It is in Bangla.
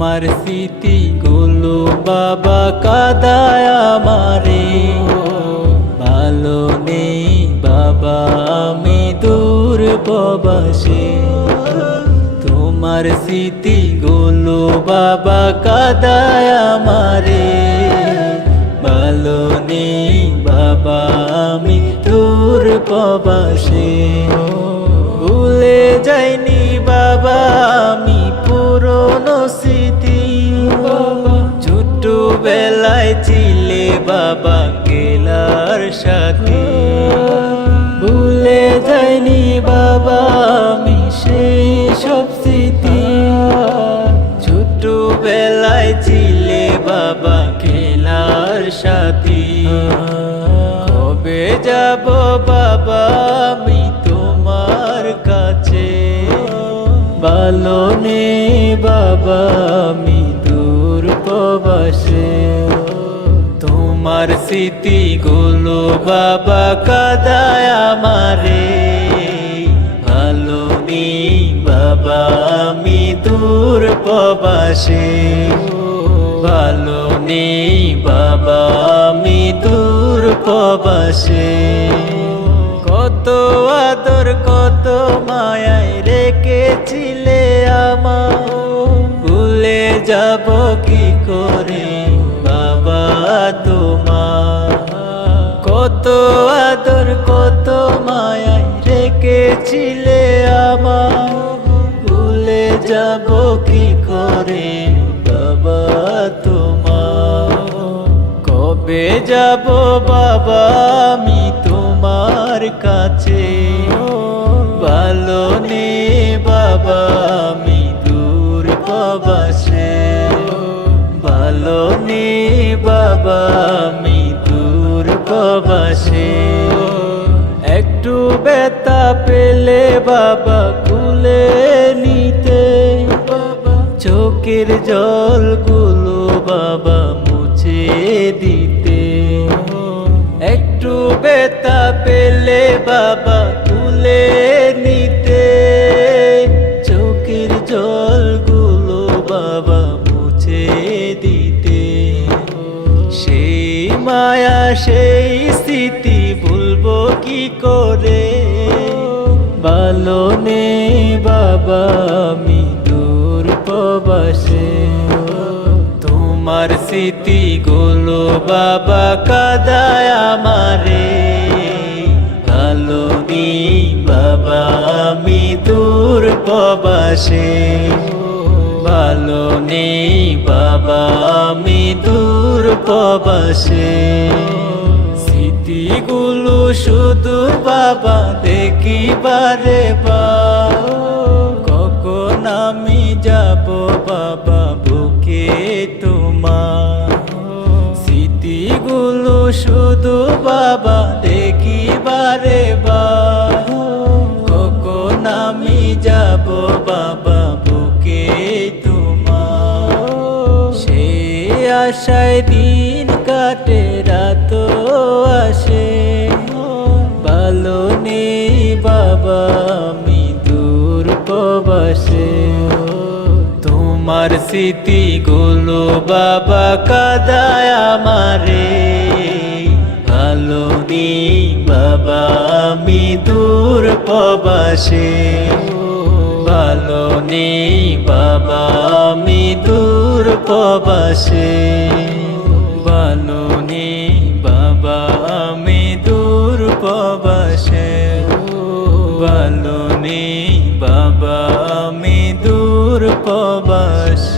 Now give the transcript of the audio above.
তোমার স্মৃতিগুলো বাবা কাদায় আমারে। ভালো নেই বাবা আমি দূর প্রবাসে। তোমার স্মৃতিগুলো বাবা কাদায় আমারে। ভালো নেই বাবা আমি দূর প্রবাসে। ভুলে যাইনি বাবা আমি পুরনো স্মৃতি। ছোটবেলায় ছিলে বাবা খেলার সাথী। ভুলে যাইনি বাবা আমি সেই সব স্মৃতি। ছোটবেলায় ছিলে বাবা খেলার সাথী। কবে যাব বাবা আমি তোমার কাছে। ভালো নেই বাবা আমি দূর প্রবাসে। তোমার স্মৃতিগুলো বাবা কাদায় আমারে। ভালো নেই বাবা আমি দূর প্রবাসে। ভালো নেই বাবা আমি দূর প্রবাসে। কত আদর কত মায়ায় রেখেছিলে আমার। ভুলে যাব কি করে বাবা তোমার। কত আদর কত মায়ায় রেখেছিলে আমার। ভুলে যাব কি করে বাবা তোমার। কবে যাব বাবা আমি তোমার কাছে। ভালো নেই বাবা আমি দূর প্রবাসে। ভালো নেই বাবা আমি দূর প্রবাসে। একটু ব্যথা পেলে বাবা কুলে নিতে। চোখের জলগুলো বাবা মুছে দিতে। একটু ব্যথা পেলে বাবা তুলে নিতে। চোখের জলগুলো বাবা মুছে দিতে। সেই মায়া সেই স্মৃতি ভুলবো কি করে। ভালো নেই বাবা আমি দূর প্রবাসে। তোমার স্মৃতিগুলো বাবা কাদায় আমারে। ভালো নেই বাবা আমি দূর প্রবাসে। ভালো নেই বাবা আমি দূর প্রবাসে। স্মৃতিগুলো শুধু বাবা দেখিবারে বার। কখন আমি যাব বাবা বুকে তোমার। স্মৃতিগুলো শুধু বাবা দেখিবারে বার। কখন আমি যাব বাবা বুকে তোমার। সেই আশায় দিন কাটে রাত আসে। ভালো নেই বাবা আমি দূর প্রবাসে। তোমার স্মৃতিগুলো বাবা কাদায় আমারে। ভালো নেই বাবা আমি দূর প্রবাসে। ভালো নেই বাবা আমি দূর প্রবাসে। ভালো নেই বাবা আমি দূর প্রবাসে। ভালো নেই বাবা আমি দূর প্রবাসে।